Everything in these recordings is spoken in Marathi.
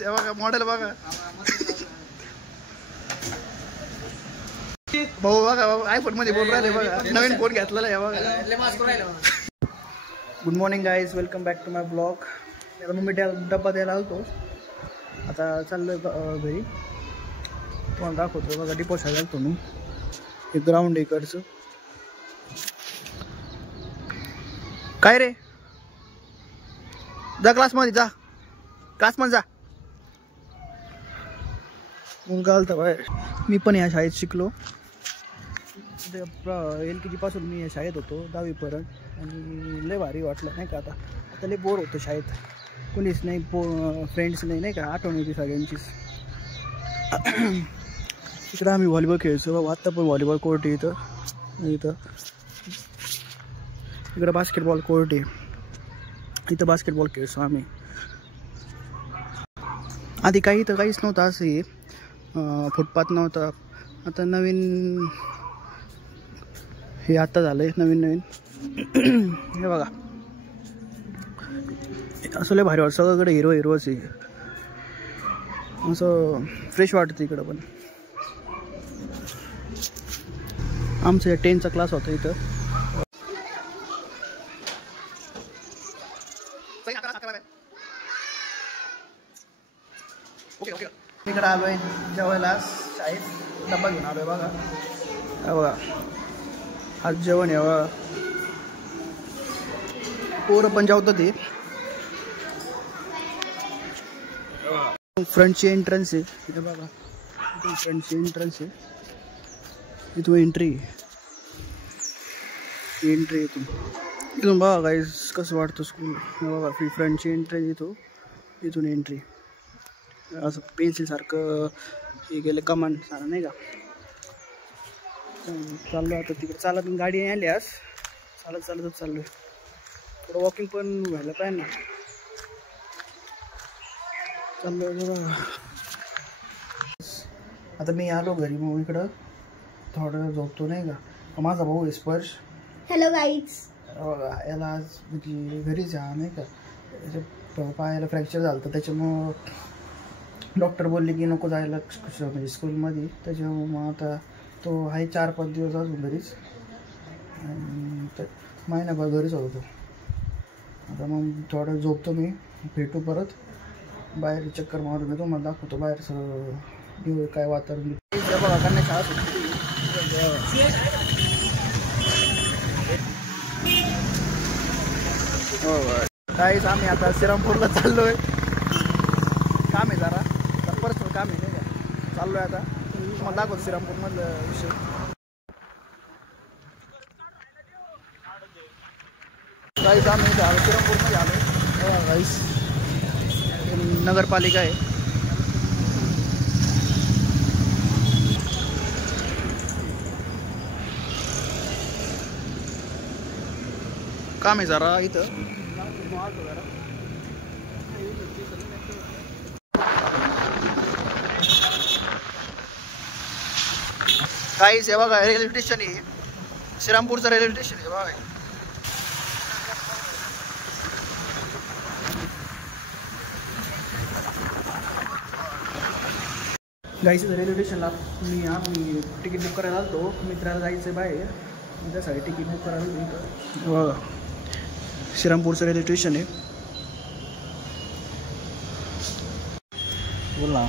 गाईस हे बघा मॉडेल बघा भाऊ बघा आयफोन मध्ये बोल राहिले बघा नवीन फोन घेतलेला आहे बघा. Good morning guys welcome back to my blog. आता मग मी डब्बा द्यायला आलतो आता चाललोय घरी तुम्हाला दाखवतो बघा डिपो साईड आलतो मी एक ग्राउंड इकडचं. काय रे जा क्लासमध्ये जा क्लासमध्ये जा मुलगा आलता बाहेर. मी पण या शाळेत शिकलो LKG पासून मी या शाळेत होतो 10वी पर्यंत आणि लय भारी वाटलं नाही का. आता लय बोर होतो शाळेत कोणीच नाही फ्रेंड्स नाही का आठवण होती सगळ्यांचीच. इकडं आम्ही व्हॉलीबॉल खेळायचो बाबा आत्ता पण व्हॉलीबॉल कोर्ट आहे इथं इकडं बास्केटबॉल कोर्ट आहे इथं बास्केटबॉल खेळतो आम्ही. आधी काही तर काहीच नव्हतं असं हे फुटपाथ नव्हता. आता नवीन हे आता झालंय नवीन हे बघा असं लय भारी वाटतं सगळीकडे हिरवंच आहे असं फ्रेश वाटतं इकडं. पण आमचं 10चा क्लास होता इथं. इकडं आलोय जेवायला शाळेत डब्बा घेऊन आलोय बघा आज जेवण आहे बघा. पोरं पण जेवतात ते. फ्रंटची एंट्रन्स आहे इथे बघा फ्रंटची एंट्रन्स आहे इथून एंट्री इथून बघा गाईज कसं वाटतं स्कूल बघा फ्रंटची एंट्री इथून एंट्री असं पेन्सिल सारखं हे गेलं कमान सारं नाही का. चाललो आता तिकडे चालत गाडी आली आज चालतच चाललोय थोडं वॉकिंग पण व्हायला पाहिजे ना. चाललोय आता मी आलो घरी मग इकडं थोडं झोपतो नाही का. माझा भाऊ आहे स्पर्श. हॅलो गाईज याला आज म्हणजे घरीच हा नाही का त्याच्या पायाला फ्रॅक्चर झालं तर त्याच्यामुळं डॉक्टर बोलले की नको जायला म्हणजे स्कूलमध्ये. त्याच्यामुळं मग आता तो आहे 4-5 दिवस अजून घरीच आणि महिनाभर घरीच होतो. आता मग थोडं झोपतो मी भेटू परत बाहेर चक्कर मारून येतो मला दाखवतो बाहेर सगळं काय वातावरण बघा कन्या शाळा सुटली. काहीच आम्ही आता श्रीरामपूरला चाललोय काम आहे जरा पर्सनल काम आहे नाही का. चाललोय आता तुम्हाला दाखवतो श्रीरामपूरमधलं विषय. काहीच आम्ही श्रीरामपूरमध्ये आलो काहीच नगरपालिका आहे. काम आहे जरा इथं काहीच आहे बघा रेल्वे स्टेशन आहे श्रीरामपूरचं रेल्वे स्टेशन आहे बघा. गाईचं रेल्वे स्टेशनला आम्ही तिकीट बुक करायला आलतो मित्राला जायचं बाहेर त्यासाठी तिकीट बुक करायला बघा. श्रीरामपूरचं रेल्वे स्टेशन आहे. बोल ना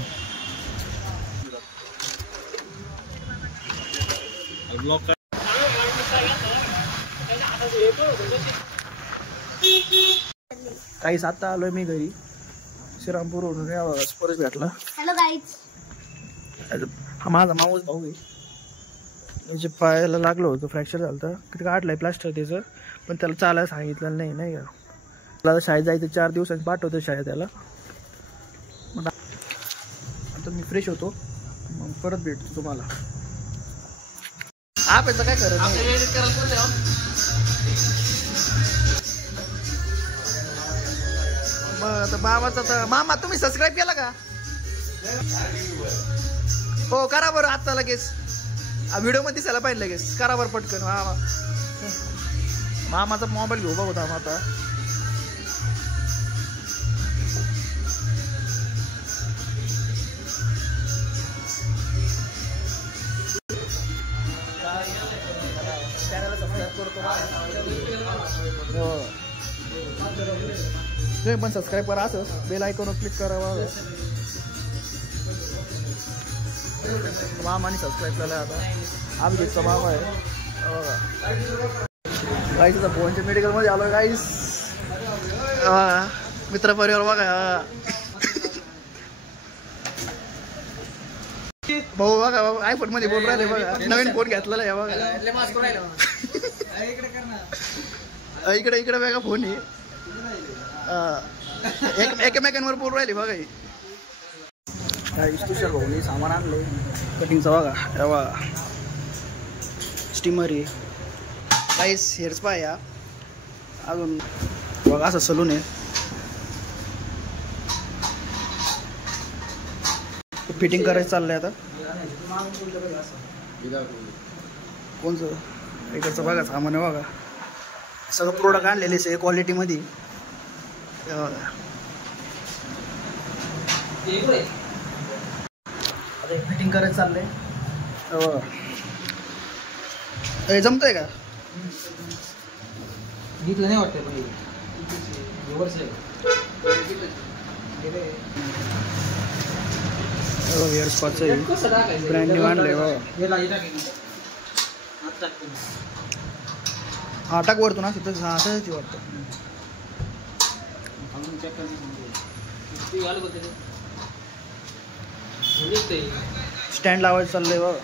काहीच आता आलोय मी घरी श्रीरामपूरवरून स्पर्श भेटला. हॅलो गाईज हा माझा मावस भाऊ आहे. त्याच्या पायाला लागलं होतं फ्रॅक्चर झालं होतं किती काढलंय प्लास्टर त्याचं पण त्याला चालायला सांगितलं नाही का. त्याला शाळेत जायचं 4 दिवसांनी पाठवतो शाळेत त्याला. मग आता मी फ्रेश होतो मग परत भेटतो तुम्हाला. आपल्याचं काय करत मग आता मामाचा तर मामा तुम्ही सबस्क्राईब केला का हो करा बरं आता लगेच व्हिडिओ मध्ये दिसायला पाहिजे लगेच करा बरं पटकन. मामाचा मोबाईल घेऊ बघू आता तुम्ही पण सबस्क्राईब करा, असंच बेल आयकॉनवर क्लिक करा बघा. मामाने सबस्क्राईब केलं आता. अभिजितचा मामा आहे बघा. गाईस आता फोनच्या मेडिकलमध्ये आलो गाईस. मित्र परिवार बघा. भाऊ बघा बाबा आयफोन मध्ये बोल राहिले बघा. नवीन फोन घेतलेला आहे बघा. इकडे इकडे वेगळा फोन आहे. एकमेकांवर बोल राहिले बघा. तुषार भाऊनी सामान आणले कटिंगचं बघा. तेव्हा स्टीमर आहे गाईस. हेअर स्पा या अजून बघा. असं सलून आहे. फिटिंग करायचं चाललंय आता. कोणचं इकडचं बघा सामान आहे बघा. सगळं प्रोडक्ट आणलेलेच आहे क्वालिटीमध्ये. आता फिटिंग करायचं चाललंय. जमतंय का? घेतलं नाही वाटतं. हेअर स्पाचं ब्रँड न्यू आणलंय बघा. हा टाक वरतून असं तसं असंच वाटतं. स्टँड लावायचं चाललंय बघा.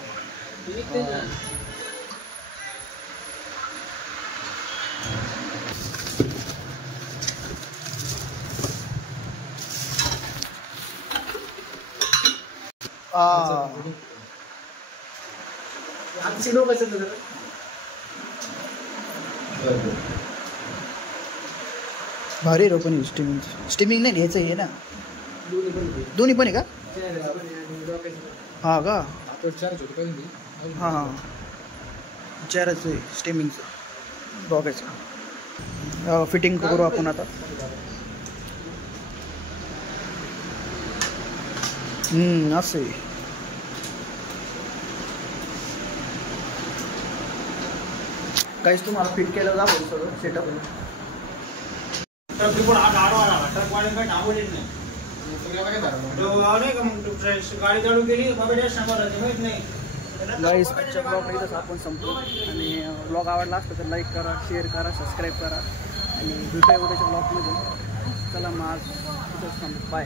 भारी रो पण स्टीमिंग नाही न्यायचं आहे ना. दोन्ही पण आहे का? हा का? हां हां चेअरचं आहे स्टीमिंगचं बघायचं. फिटिंग करू आपण आता. असं आहे. काहीच तुम्हाला फिट केलं जावं सगळं सेटअप. गाईस आजच्या ब्लॉग इथंच आपण संपतो. आणि ब्लॉग आवडला असतं तर लाईक करा, शेअर करा, सबस्क्राईब करा. आणि भेटूया उद्याच्या ब्लॉगमध्ये. चला मग आज इथंच थांबतो. बाय.